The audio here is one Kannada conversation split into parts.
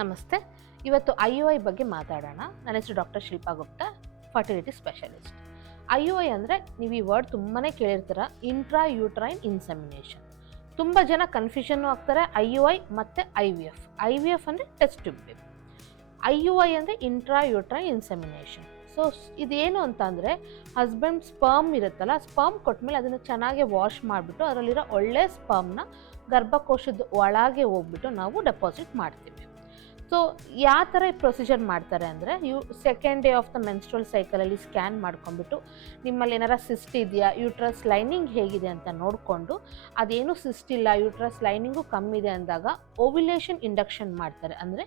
ನಮಸ್ತೆ. ಇವತ್ತು IUI ಬಗ್ಗೆ ಮಾತಾಡೋಣ. ನನ್ನ ಹೆಸರು doctor Shilpa Gupta, fertility specialist. IUI ಅಂದರೆ ನೀವು ಈ ವರ್ಡ್ ತುಂಬಾ ಕೇಳಿರ್ತೀರ, ಇಂಟ್ರಾ ಯೂಟ್ರೈನ್ ಇನ್ಸೆಮಿನೇಷನ್. ತುಂಬ ಜನ ಕನ್ಫ್ಯೂಷನ್ನು ಆಗ್ತಾರೆ IUI ಮತ್ತು IVF. IVF ಅಂದರೆ ಟೆಸ್ಟ್ ಟ್ಯೂಬ್ ಬೇಬಿ, IUI ಅಂದರೆ ಇಂಟ್ರಾ ಯೂಟ್ರೈನ್ ಇನ್ಸೆಮಿನೇಷನ್. ಸೊ ಇದೇನು ಅಂತ ಅಂದರೆ ಹಸ್ಬೆಂಡ್ ಸ್ಪರ್ಮ್ ಇರುತ್ತಲ್ಲ, ಸ್ಪರ್ಮ್ ಕೊಟ್ಮೇಲೆ ಅದನ್ನು ಚೆನ್ನಾಗಿ ವಾಶ್ ಮಾಡಿಬಿಟ್ಟು ಅದರಲ್ಲಿರೋ ಒಳ್ಳೆ ಸ್ಪರ್ಮ್ನ ಗರ್ಭಕೋಶದ ಒಳಗೆ ಹೋಗ್ಬಿಟ್ಟು ನಾವು ಡೆಪಾಸಿಟ್ ಮಾಡ್ತೀವಿ. ಸೊ ಯಾವ ಥರ ಈ ಪ್ರೊಸೀಜರ್ ಮಾಡ್ತಾರೆ ಅಂದರೆ, second day of the menstrual ಸೈಕಲಲ್ಲಿ ಸ್ಕ್ಯಾನ್ ಮಾಡ್ಕೊಂಡ್ಬಿಟ್ಟು ನಿಮ್ಮಲ್ಲಿ ಏನಾರ ಸಿಸ್ಟ್ ಇದೆಯಾ, ಯೂಟ್ರಸ್ ಲೈನಿಂಗ್ ಹೇಗಿದೆ ಅಂತ ನೋಡಿಕೊಂಡು ಅದೇನು ಸಿಸ್ಟ್ ಇಲ್ಲ, ಯೂಟ್ರಸ್ ಲೈನಿಂಗು ಕಮ್ಮಿ ಇದೆ ಅಂದಾಗ ಓವ್ಯುಲೇಷನ್ ಇಂಡಕ್ಷನ್ ಮಾಡ್ತಾರೆ. ಅಂದರೆ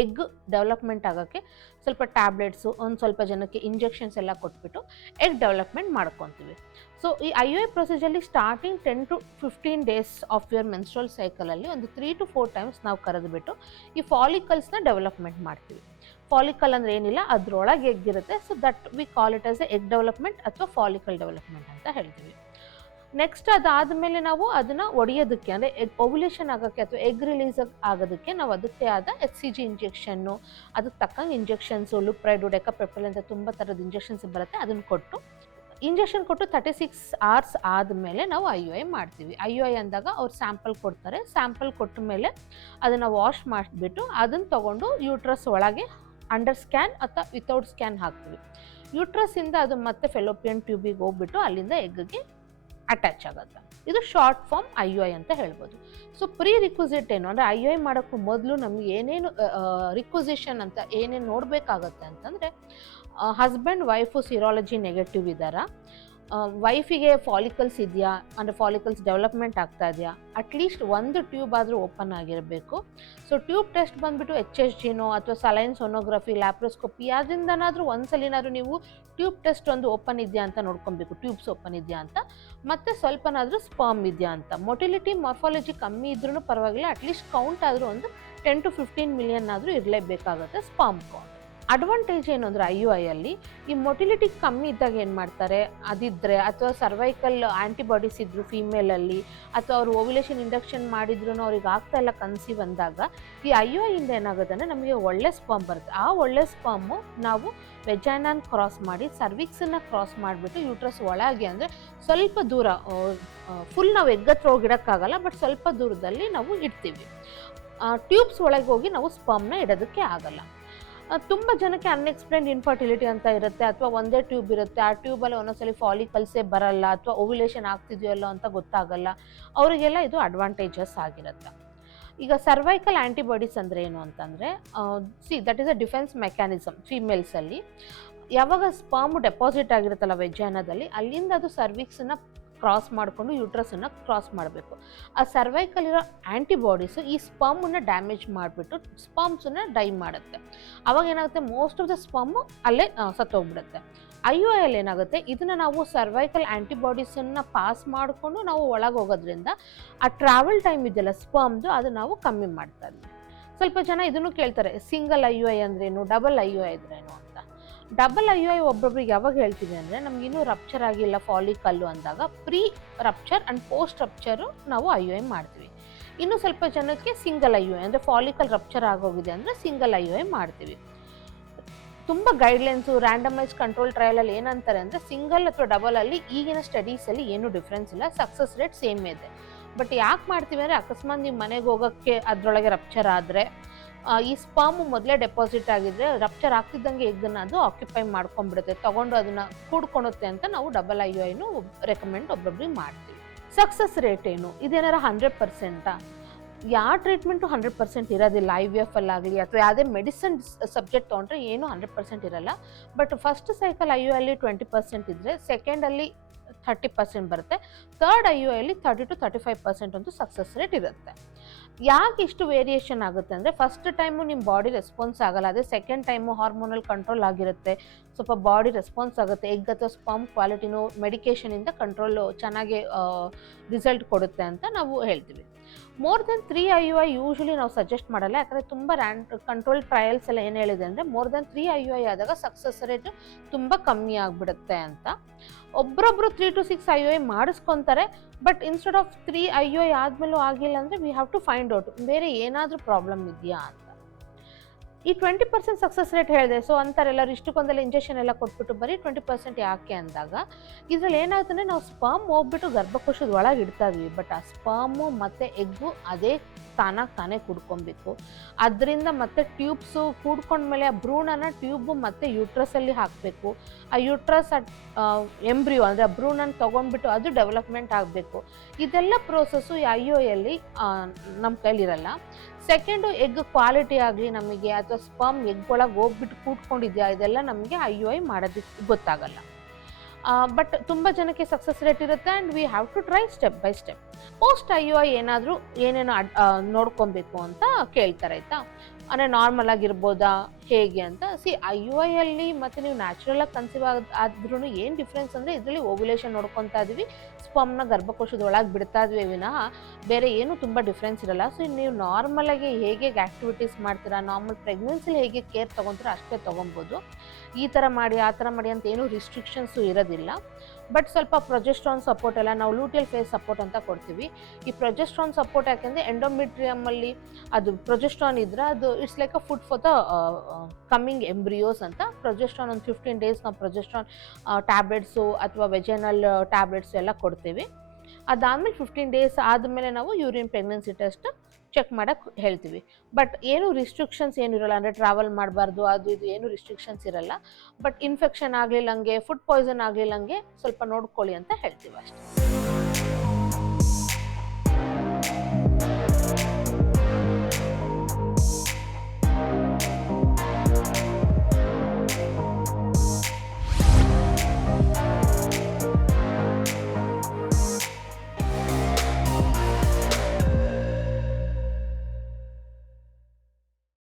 ಎಗ್ ಡೆವಲಪ್ಮೆಂಟ್ ಆಗೋಕ್ಕೆ ಸ್ವಲ್ಪ ಟ್ಯಾಬ್ಲೆಟ್ಸು, ಒಂದು ಸ್ವಲ್ಪ ಜನಕ್ಕೆ ಇಂಜೆಕ್ಷನ್ಸ್ ಎಲ್ಲ ಕೊಟ್ಬಿಟ್ಟು ಎಗ್ ಡೆವಲಪ್ಮೆಂಟ್ ಮಾಡ್ಕೊತೀವಿ. ಸೊ ಈ IUI ಪ್ರೊಸೀಜರ್ಲಿ starting 10 to 15 days of your menstrual ಸೈಕಲಲ್ಲಿ ಒಂದು 3 to 4 ಟೈಮ್ಸ್ ನಾವು ಕರೆದುಬಿಟ್ಟು ಈ ಫಾಲಿಕಲ್ಸ್ನ ಡೆವಲಪ್ಮೆಂಟ್ ಮಾಡ್ತೀವಿ. ಫಾಲಿಕಲ್ ಅಂದರೆ ಏನಿಲ್ಲ, ಅದರೊಳಗೆ ಎಗ್ ಇರುತ್ತೆ. So that we call it as A egg development ಅಥವಾ ಫಾಲಿಕಲ್ ಡೆವಲಪ್ಮೆಂಟ್ ಅಂತ ಹೇಳ್ತೀವಿ. ನೆಕ್ಸ್ಟ್ ಅದಾದಮೇಲೆ ನಾವು ಅದನ್ನು ಒಡೆಯೋದಕ್ಕೆ, ಅಂದರೆ ಎಗ್ ಓವ್ಯುಲೇಷನ್ ಆಗೋಕ್ಕೆ ಅಥವಾ ಎಗ್ ರಿಲೀಸ್ ಆಗೋದಕ್ಕೆ ನಾವು ಅದಕ್ಕೆ ಆದ HCG ಇಂಜೆಕ್ಷನ್ನು, ಅದಕ್ಕೆ ತಕ್ಕಂಗೆ ಇಂಜೆಕ್ಷನ್ಸು, ಲುಪ್ರೈಡು, ಡೆಕಾಪೆಪ್ಟಲ್ ಅಂತ ತುಂಬ ಥರದ ಇಂಜೆಕ್ಷನ್ಸ್ ಬರುತ್ತೆ. ಅದನ್ನು ಕೊಟ್ಟು ಇಂಜೆಕ್ಷನ್ ಕೊಟ್ಟು 36 hours ಆದಮೇಲೆ ನಾವು IUI ಮಾಡ್ತೀವಿ. IUI ಅಂದಾಗ ಅವ್ರು ಸ್ಯಾಂಪಲ್ ಕೊಡ್ತಾರೆ. ಸ್ಯಾಂಪಲ್ ಕೊಟ್ಟ ಮೇಲೆ ಅದನ್ನು ವಾಶ್ ಮಾಡಿಬಿಟ್ಟು ಅದನ್ನು ತೊಗೊಂಡು ಯೂಟ್ರಸ್ ಒಳಗೆ ಅಂಡರ್ ಸ್ಕ್ಯಾನ್ ಅಥವಾ ವಿತೌಟ್ ಸ್ಕ್ಯಾನ್ ಹಾಕ್ತೀವಿ. ಯೂಟ್ರಸ್ಸಿಂದ ಅದು ಮತ್ತೆ ಫೆಲೋಪಿಯನ್ ಟ್ಯೂಬಿಗೆ ಹೋಗ್ಬಿಟ್ಟು ಅಲ್ಲಿಂದ ಎಗ್ಗೆ ಅಟ್ಯಾಚ್ ಆಗುತ್ತೆ. ಇದು ಶಾರ್ಟ್ ಫಾರ್ಮ್ IUI ಅಂತ ಹೇಳ್ಬೋದು. ಸೊ ಪ್ರೀ ರಿಕ್ವಿಸಿಟ್ ಏನು ಅಂದರೆ, IUI ಮಾಡೋಕ್ಕೂ ಮೊದಲು ನಮಗೆ ಏನೇನು ರಿಕ್ವಿಸಿಷನ್ ಅಂತ ಏನೇನು ನೋಡಬೇಕಾಗತ್ತೆ ಅಂತಂದರೆ, ಹಸ್ಬೆಂಡ್ ವೈಫು ಸಿರಾಲಜಿ ನೆಗೆಟಿವ್ ಇದ್ದಾರಾ, ವೈಫಿಗೆ ಫಾಲಿಕಲ್ಸ್ ಇದೆಯಾ, ಅಂದರೆ ಫಾಲಿಕಲ್ಸ್ ಡೆವಲಪ್ಮೆಂಟ್ ಆಗ್ತಾ ಇದೆಯಾ, ಅಟ್ಲೀಸ್ಟ್ ಒಂದು ಟ್ಯೂಬ್ ಆದರೂ ಓಪನ್ ಆಗಿರಬೇಕು. ಸೊ ಟ್ಯೂಬ್ ಟೆಸ್ಟ್ ಬಂದುಬಿಟ್ಟು HSGನೋ ಅಥವಾ ಸಲೈನ್ ಸೋನೋಗ್ರಫಿ, ಲ್ಯಾಪ್ರೋಸ್ಕೋಪಿ ಅದರಿಂದನಾದರೂ ಒಂದ್ಸಲಿನಾದರೂ ನೀವು ಟ್ಯೂಬ್ ಟೆಸ್ಟ್ ಒಂದು ಓಪನ್ ಇದೆಯಾ ಅಂತ ನೋಡ್ಕೊಬೇಕು, ಟ್ಯೂಬ್ಸ್ ಓಪನ್ ಇದೆಯಾ ಅಂತ, ಮತ್ತು ಸ್ವಲ್ಪನಾದರೂ ಸ್ಪರ್ಮ್ ಇದೆಯಾ ಅಂತ. ಮೊಟಿಲಿಟಿ ಮಾರ್ಫಾಲಜಿ ಕಮ್ಮಿ ಇದ್ರೂ ಪರವಾಗಿಲ್ಲ, ಅಟ್ಲೀಸ್ಟ್ ಕೌಂಟ್ ಆದರೂ ಒಂದು 10 to 15 ಮಿಲಿಯನ್ ಆದರೂ ಇರಲೇಬೇಕಾಗುತ್ತೆ ಸ್ಪರ್ಮ್ ಕೌಂಟ್. ಅಡ್ವಾಂಟೇಜ್ ಏನು ಅಂದರೆ IUIಯಲ್ಲಿ ಈ ಮೊಟಿಲಿಟಿ ಕಮ್ಮಿ ಇದ್ದಾಗ ಏನು ಮಾಡ್ತಾರೆ, ಅದಿದ್ದರೆ ಅಥವಾ ಸರ್ವೈಕಲ್ ಆ್ಯಂಟಿಬಾಡೀಸ್ ಇದ್ದರು ಫೀಮೇಲಲ್ಲಿ, ಅಥವಾ ಅವರು ಓವ್ಯುಲೇಷನ್ ಇಂಡಕ್ಷನ್ ಮಾಡಿದ್ರು ಅವ್ರಿಗೆ ಆಗ್ತಾ ಇಲ್ಲ ಕನ್ಸೀವ್ ಅಂದಾಗ ಈ IUIಯಿಂದ ಏನಾಗುತ್ತೆ ಅಂದರೆ ನಮಗೆ ಒಳ್ಳೆ ಸ್ಪರ್ಮ್ ಬರುತ್ತೆ. ಆ ಒಳ್ಳೆ ಸ್ಪರ್ಮು ನಾವು ವೆಜೈನಾನ್ ಕ್ರಾಸ್ ಮಾಡಿ ಸರ್ವಿಕ್ಸನ್ನು ಕ್ರಾಸ್ ಮಾಡಿಬಿಟ್ಟು ಯೂಟ್ರಸ್ ಒಳಗೆ, ಅಂದರೆ ಸ್ವಲ್ಪ ದೂರ, ಫುಲ್ ನಾವು ಎಗ್ ಹತ್ರ ಹೋಗಿಡೋಕ್ಕಾಗಲ್ಲ, ಬಟ್ ಸ್ವಲ್ಪ ದೂರದಲ್ಲಿ ನಾವು ಇಡ್ತೀವಿ. ಟ್ಯೂಬ್ಸ್ ಒಳಗೆ ಹೋಗಿ ನಾವು ಸ್ಪರ್ಮ್ನ ಇಡೋದಕ್ಕೆ ಆಗಲ್ಲ. ತುಂಬ ಜನಕ್ಕೆ ಅನ್ಎಕ್ಸ್ಪ್ಲೇನ್ಡ್ ಇನ್ಫರ್ಟಿಲಿಟಿ ಅಂತ ಇರುತ್ತೆ, ಅಥವಾ ಒಂದೇ ಟ್ಯೂಬ್ ಇರುತ್ತೆ, ಆ ಟ್ಯೂಬಲ್ಲಿ ಒಂದೊಂದ್ಸಲಿ ಫಾಲಿಕಲ್ಸೇ ಬರಲ್ಲ, ಅಥವಾ ಓವ್ಯುಲೇಷನ್ ಆಗ್ತಿದೆಯಲ್ಲ ಅಂತ ಗೊತ್ತಾಗಲ್ಲ. ಅವರಿಗೆಲ್ಲ ಇದು ಅಡ್ವಾಂಟೇಜಸ್ ಆಗಿರುತ್ತೆ. ಈಗ ಸರ್ವೈಕಲ್ ಆ್ಯಂಟಿಬಾಡೀಸ್ ಅಂದರೆ ಏನು ಅಂತಂದರೆ, that is a defence mechanism ಫೀಮೇಲ್ಸಲ್ಲಿ. ಯಾವಾಗ ಸ್ಪರ್ಮ್ ಡೆಪಾಸಿಟ್ ಆಗಿರುತ್ತಲ್ಲ ವೆಜೈನಾದಲ್ಲಿ, ಅಲ್ಲಿಂದ ಅದು ಸರ್ವಿಕ್ಸನ್ನು ಕ್ರಾಸ್ ಮಾಡಿಕೊಂಡು ಯೂಟ್ರಸನ್ನು ಕ್ರಾಸ್ ಮಾಡಬೇಕು. ಆ ಸರ್ವೈಕಲ್ಲಿರೋ ಆ್ಯಂಟಿಬಾಡೀಸು ಈ ಸ್ಪರ್ಮನ್ನು ಡ್ಯಾಮೇಜ್ ಮಾಡಿಬಿಟ್ಟು ಸ್ಪರ್ಮ್ಸನ್ನು ಡೈ ಮಾಡುತ್ತೆ. ಅವಾಗ ಏನಾಗುತ್ತೆ, ಮೋಸ್ಟ್ ಆಫ್ ದ ಸ್ಪರ್ಮು ಅಲ್ಲೇ ಸತ್ತೋಗ್ಬಿಡುತ್ತೆ. IUIಯಲ್ಲಿ ಏನಾಗುತ್ತೆ, ಇದನ್ನು ನಾವು ಸರ್ವೈಕಲ್ ಆ್ಯಂಟಿಬಾಡೀಸನ್ನು ಪಾಸ್ ಮಾಡಿಕೊಂಡು ನಾವು ಒಳಗೆ ಹೋಗೋದ್ರಿಂದ ಆ ಟ್ರಾವೆಲ್ ಟೈಮ್ ಇದೆಯಲ್ಲ ಸ್ಪರ್ಮ್ದು, ಅದು ನಾವು ಕಮ್ಮಿ ಮಾಡ್ತಾ ಇದ್ವಿ. ಸ್ವಲ್ಪ ಜನ ಇದನ್ನು ಕೇಳ್ತಾರೆ, ಸಿಂಗಲ್ IUI ಅಂದ್ರೇನು, ಡಬಲ್ IUI ಅಂದ್ರೇನು ಅಂತ. ಡಬಲ್ IUI ಒಬ್ಬೊಬ್ರಿಗೆ ಯಾವಾಗ ಹೇಳ್ತೀವಿ ಅಂದರೆ, ನಮಗಿನ್ನೂ ರಪ್ಚರ್ ಆಗಿಲ್ಲ ಫಾಲಿಕಲ್ಲು ಅಂದಾಗ ಪ್ರೀ ರಪ್ಚರ್ ಆ್ಯಂಡ್ ಪೋಸ್ಟ್ ರಪ್ಚರು ನಾವು IUI ಮಾಡ್ತೀವಿ. ಇನ್ನು ಸ್ವಲ್ಪ ಜನಕ್ಕೆ ಸಿಂಗಲ್ IUI ಅಂದರೆ ಫಾಲಿಕಲ್ ರಪ್ಚರ್ ಆಗೋಗಿದೆ ಅಂದರೆ ಸಿಂಗಲ್ IUI ಮಾಡ್ತೀವಿ. ತುಂಬ ಗೈಡ್ಲೈನ್ಸು, ರ್ಯಾಂಡಮೈಸ್ ಕಂಟ್ರೋಲ್ ಟ್ರಯಲಲ್ಲಿ ಏನಂತಾರೆ ಅಂದರೆ, ಸಿಂಗಲ್ ಅಥವಾ ಡಬಲಲ್ಲಿ ಈಗಿನ ಸ್ಟಡೀಸಲ್ಲಿ ಏನೂ ಡಿಫ್ರೆನ್ಸ್ ಇಲ್ಲ, ಸಕ್ಸಸ್ ರೇಟ್ ಸೇಮ್ ಇದೆ. ಬಟ್ ಯಾಕೆ ಮಾಡ್ತೀವಿ ಅಂದರೆ, ಅಕಸ್ಮಾತ್ ನೀವು ಮನೆಗೆ ಹೋಗೋಕ್ಕೆ ಅದರೊಳಗೆ ರಪ್ಚರ್ ಆದರೆ, ಈ ಸ್ಪರ್ಮ್ ಮೊದಲೇ ಡೆಪಾಸಿಟ್ ಆಗಿದ್ರೆ ರಪ್ಚರ್ ಆಗ್ತಿದ್ದಂಗೆ ಎಗ್ಗನ್ನು ಅದು ಆಕ್ಯುಪೈ ಮಾಡ್ಕೊಂಡ್ಬಿಡುತ್ತೆ, ತೊಗೊಂಡು ಅದನ್ನು ಕೂಡ್ಕೊಳುತ್ತೆ ಅಂತ ನಾವು ಡಬಲ್ IUIನೂ ರೆಕಮೆಂಡ್ ಒಬ್ಬೊಬ್ರಿಗೆ ಮಾಡ್ತೀವಿ. ಸಕ್ಸಸ್ ರೇಟ್ ಏನು, ಇದೇನಾರ 100%? ಯಾವ ಟ್ರೀಟ್ಮೆಂಟು 100% ಇರೋದಿಲ್ಲ. IVF ಅಲ್ಲಾಗಲಿ ಅಥವಾ ಯಾವುದೇ ಮೆಡಿಸಿನ್ ಸಬ್ಜೆಕ್ಟ್ ತೊಗೊಂಡ್ರೆ ಏನು 100% ಇರಲ್ಲ. ಬಟ್ ಫಸ್ಟ್ ಸೈಕಲ್ IUIಯಲ್ಲಿ 20% ಇದ್ದರೆ, ಸೆಕೆಂಡಲ್ಲಿ 30% ಬರುತ್ತೆ, ಥರ್ಡ್ IUIಯಲ್ಲಿ 30 to 35% ಅಂತೂ ಸಕ್ಸಸ್ ರೇಟ್ ಇರುತ್ತೆ. ಯಾಕೆ ಇಷ್ಟು ವೇರಿಯೇಷನ್ ಆಗುತ್ತೆ ಅಂದರೆ, ಫಸ್ಟ್ ಟೈಮು ನಿಮ್ಮ ಬಾಡಿ ರೆಸ್ಪಾನ್ಸ್ ಆಗಲ್ಲ, ಅದೇ ಸೆಕೆಂಡ್ ಟೈಮು ಹಾರ್ಮೋನಲ್ ಕಂಟ್ರೋಲ್ ಆಗಿರುತ್ತೆ, ಸ್ವಲ್ಪ ಬಾಡಿ ರೆಸ್ಪಾನ್ಸ್ ಆಗುತ್ತೆ. ಎಗ್ ಅಥವಾ ಸ್ಪರ್ಮ್ ಕ್ವಾಲಿಟಿನೂ ಮೆಡಿಕೇಷನಿಂದ ಕಂಟ್ರೋಲು ಚೆನ್ನಾಗಿ ರಿಸಲ್ಟ್ ಕೊಡುತ್ತೆ ಅಂತ ನಾವು ಹೇಳ್ತೀವಿ. ಮೋರ್ ದೆನ್ 3 IUI ಯೂಶ್ವಲಿ ನಾವು ಸಜೆಸ್ಟ್ ಮಾಡಲ್ಲ, ಯಾಕಂದರೆ ತುಂಬ ಕಂಟ್ರೋಲ್ ಟ್ರಯಲ್ಸ್ ಎಲ್ಲ ಏನು ಹೇಳಿದೆ ಅಂದರೆ, ಮೋರ್ ದೆನ್ 3 IUI ಆದಾಗ ಸಕ್ಸಸ್ ರೇಟು ತುಂಬ ಕಮ್ಮಿ ಆಗಿಬಿಡುತ್ತೆ ಅಂತ. ಒಬ್ಬರೊಬ್ಬರು 3 to 6 IUI ಮಾಡಿಸ್ಕೊತಾರೆ. ಬಟ್ ಇನ್ಸ್ಟೆಡ್ ಆಫ್ 3 IUI ಆದಮೇಲೂ ಆಗಿಲ್ಲ ಅಂದರೆ we have to find out ಬೇರೆ ಏನಾದರೂ ಪ್ರಾಬ್ಲಮ್ ಇದೆಯಾ ಅಂತ. ಈ 20% ಸಕ್ಸಸ್ ರೇಟ್ ಹೇಳಿದೆ. ಸೊ ಅಂತಾರೆಲ್ಲ ಇಷ್ಟಕ್ಕೊಂದೆಲ್ಲ ಇಂಜೆಕ್ಷನ್ ಎಲ್ಲ ಕೊಟ್ಬಿಟ್ಟು ಬರೀ 20% ಯಾಕೆ ಅಂದಾಗ, ಇದ್ರಲ್ಲಿ ಏನಾಗುತ್ತೆ ನಾವು ಸ್ಪರ್ಮ್ ಹೋಗ್ಬಿಟ್ಟು ಗರ್ಭಕೋಶದ ಒಳಗೆ ಇಡ್ತಾ ಇದೀವಿ, ಬಟ್ ಆ ಸ್ಪರ್ಮು ಮತ್ತು ಎಗ್ಗು ಅದೇ ತಾನೇ ಕೂಡ್ಕೊಬೇಕು. ಅದರಿಂದ ಮತ್ತೆ ಟ್ಯೂಬ್ಸು ಕೂಡ್ಕೊಂಡ್ಮೇಲೆ ಆ ಭ್ರೂಣನ ಟ್ಯೂಬು ಮತ್ತು ಯೂಟ್ರಸಲ್ಲಿ ಹಾಕಬೇಕು. ಆ ಯೂಟ್ರಸ್ ಎಂಬ್ರಿಯೋ ಅಂದರೆ ಆ ಭ್ರೂಣನ ತೊಗೊಂಡ್ಬಿಟ್ಟು ಅದು ಡೆವಲಪ್ಮೆಂಟ್ ಆಗಬೇಕು. ಇದೆಲ್ಲ ಪ್ರೋಸೆಸ್ಸು ಈ IUIಯಲ್ಲಿ ನಮ್ಮ ಕೈಲಿರಲ್ಲ. ಸೆಕೆಂಡು, ಎಗ್ ಕ್ವಾಲಿಟಿ ಆಗಲಿ ನಮಗೆ ಅಥವಾ ಸ್ಪರ್ಮ್ ಎಗ್ ಒಳಗೆ ಹೋಗ್ಬಿಟ್ಟು ಕೂತ್ಕೊಂಡಿದೆಯಾ, ಇದೆಲ್ಲ ನಮಗೆ IUI ಮಾಡೋದಕ್ಕೆ ಗೊತ್ತಾಗಲ್ಲ. ಬಟ್ ತುಂಬ ಜನಕ್ಕೆ ಸಕ್ಸಸ್ ರೇಟ್ ಇರುತ್ತೆ and we have to try step by step. Post IUI ಏನಾದರೂ ಏನೇನು ನೋಡ್ಕೊಬೇಕು ಅಂತ ಕೇಳ್ತಾರೆ ಆಯಿತಾ. ಅಂದರೆ ನಾರ್ಮಲ್ ಆಗಿರ್ಬೋದಾ ಹೇಗೆ ಅಂತ. IUIಯಲ್ಲಿ ಮತ್ತು ನೀವು ನ್ಯಾಚುರಲಾಗಿ ಕನ್ಸೀವ್ ಆದ್ರೂ ಏನು ಡಿಫ್ರೆನ್ಸ್ ಅಂದರೆ ಇದರಲ್ಲಿ ಓವ್ಯುಲೇಷನ್ ನೋಡ್ಕೊತಾ ಇದ್ದೀವಿ, ಸ್ಪರ್ಮ್ನ ಗರ್ಭಕೋಶದ ಒಳಗೆ ಬಿಡ್ತಾ ಇದ್ವಿ ವಿನಃ ಬೇರೆ ಏನೂ ತುಂಬ ಡಿಫ್ರೆನ್ಸ್ ಇರಲ್ಲ. ಸೊ ನೀವು ನಾರ್ಮಲಾಗಿ ಹೇಗೆ ಆ್ಯಕ್ಟಿವಿಟೀಸ್ ಮಾಡ್ತೀರಾ, ನಾರ್ಮಲ್ ಪ್ರೆಗ್ನೆನ್ಸಿಲಿ ಹೇಗೆ ಕೇರ್ ತೊಗೊತೀರಾ ಅಷ್ಟೇ ತೊಗೊಬೋದು. ಈ ಥರ ಮಾಡಿ ಆ ಥರ ಮಾಡಿ ಅಂತ ಏನೂ ರಿಸ್ಟ್ರಿಕ್ಷನ್ಸು ಇರೋದಿಲ್ಲ. ಬಟ್ ಸ್ವಲ್ಪ ಪ್ರೊಜೆಸ್ಟ್ರಾನ್ ಸಪೋರ್ಟ್ ಎಲ್ಲ ನಾವು ಲೂಟಿಯಲ್ ಫೇಸ್ ಸಪೋರ್ಟ್ ಅಂತ ಕೊಡ್ತೀವಿ. ಈ ಪ್ರೊಜೆಸ್ಟ್ರಾನ್ ಸಪೋರ್ಟ್ ಯಾಕೆಂದರೆ ಎಂಡೋಮೆಟ್ರಿಯಮಲ್ಲಿ ಅದು ಪ್ರೊಜೆಸ್ಟ್ರಾನ್ ಇದ್ದರೆ ಅದು it's like a food for the coming embryos ಅಂತ. ಪ್ರೊಜೆಸ್ಟ್ರಾನ್ ಒಂದು 15 ಡೇಸ್ ನಾವು ಪ್ರೊಜೆಸ್ಟ್ರಾನ್ ಟ್ಯಾಬ್ಲೆಟ್ಸು ಅಥವಾ ವೆಜೆನಲ್ ಟ್ಯಾಬ್ಲೆಟ್ಸು ಎಲ್ಲ ಕೊಡ್ತೀವಿ. ಅದಾದಮೇಲೆ 15 ಡೇಸ್ ಆದಮೇಲೆ ನಾವು ಯೂರಿನ್ ಪ್ರೆಗ್ನೆನ್ಸಿ ಟೆಸ್ಟ್ ಚೆಕ್ ಮಾಡೋಕ್ಕೆ ಹೇಳ್ತೀವಿ. ಬಟ್ ಏನು ರಿಸ್ಟ್ರಿಕ್ಷನ್ಸ್ ಏನಿರಲ್ಲ, ಅಂದರೆ ಟ್ರಾವೆಲ್ ಮಾಡಬಾರ್ದು ಅದು ಇದು ಏನು ರಿಸ್ಟ್ರಿಕ್ಷನ್ಸ್ ಇರಲ್ಲ. ಬಟ್ ಇನ್ಫೆಕ್ಷನ್ ಆಗಲಿಲ್ಲಂಗೆ, ಫುಡ್ ಪಾಯ್ಸನ್ ಆಗಲಿಲ್ಲಂಗೆ ಸ್ವಲ್ಪ ನೋಡ್ಕೊಳ್ಳಿ ಅಂತ ಹೇಳ್ತೀವಿ ಅಷ್ಟೇ.